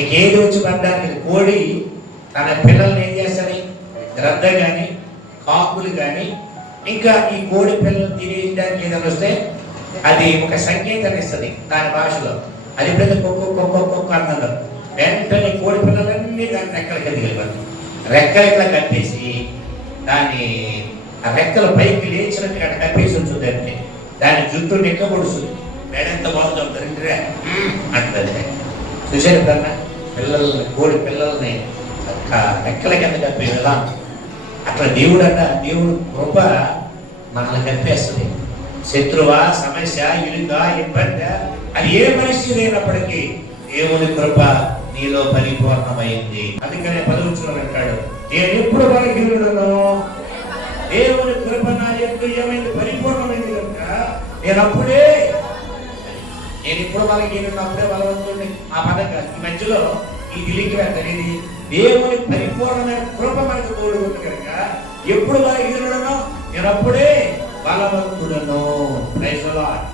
ఏది వచ్చి పడ్డానికి కోడి తన పిల్లల్ని ఏం చేస్తుంది? గ్రద్ద కానీ కాకులు కానీ ఇంకా ఈ కోడి పిల్లలు తినేయడానికి ఏదైనా వస్తే అది ఒక సంకేతాన్ని ఇస్తుంది దాని భాషలో. అది ఎప్పుడైతే కుక్క అన్నారు వెంటనే కోడి పిల్లలన్నీ దాని రెక్కలకి ఎదిగలిపారు. రెక్కలు ఇట్లా కట్టేసి దాని ఆ రెక్కల పైకి లేచినట్టుగా కప్పేసి ఉంచుంది. అంటే దాని జుట్టు నెక్క పొడుస్తుంది. మేడంత బాగుంటుంది అంటుంది. చూసారు కన్నా పిల్లల్ని కోడి పిల్లల్ని రెక్కల కింద కప్పే విధానం. అట్లా దేవుడు కృప మనల్ని కప్పేస్తుంది. శత్రువా, సమస్య, ఇరుగా, ఇబ్బంది, అది ఏ పరిస్థితి అయినప్పటికీ దేవుని కృప నీలో పరిపూర్ణమైంది. అందుకనే 10వ వచనంలో అంటాడు, నేను ఎప్పుడు బలహీనుడను, దేవుని కృప నా యందు ఏమైంది? పరిపూర్ణమైంది కనుక నేను ఇప్పుడు బలహీనున్నప్పుడే బలవంతుడిని. ఆ పదం కాదు, ఈ మధ్యలో ఈ లింక్ అనేది దేవుని పరిపూర్ణమైన కృప మనకు తోడుకుంది కనుక ఎప్పుడు బలహీనుడనో నేను అప్పుడే బలవంతుడను. Praise the lord.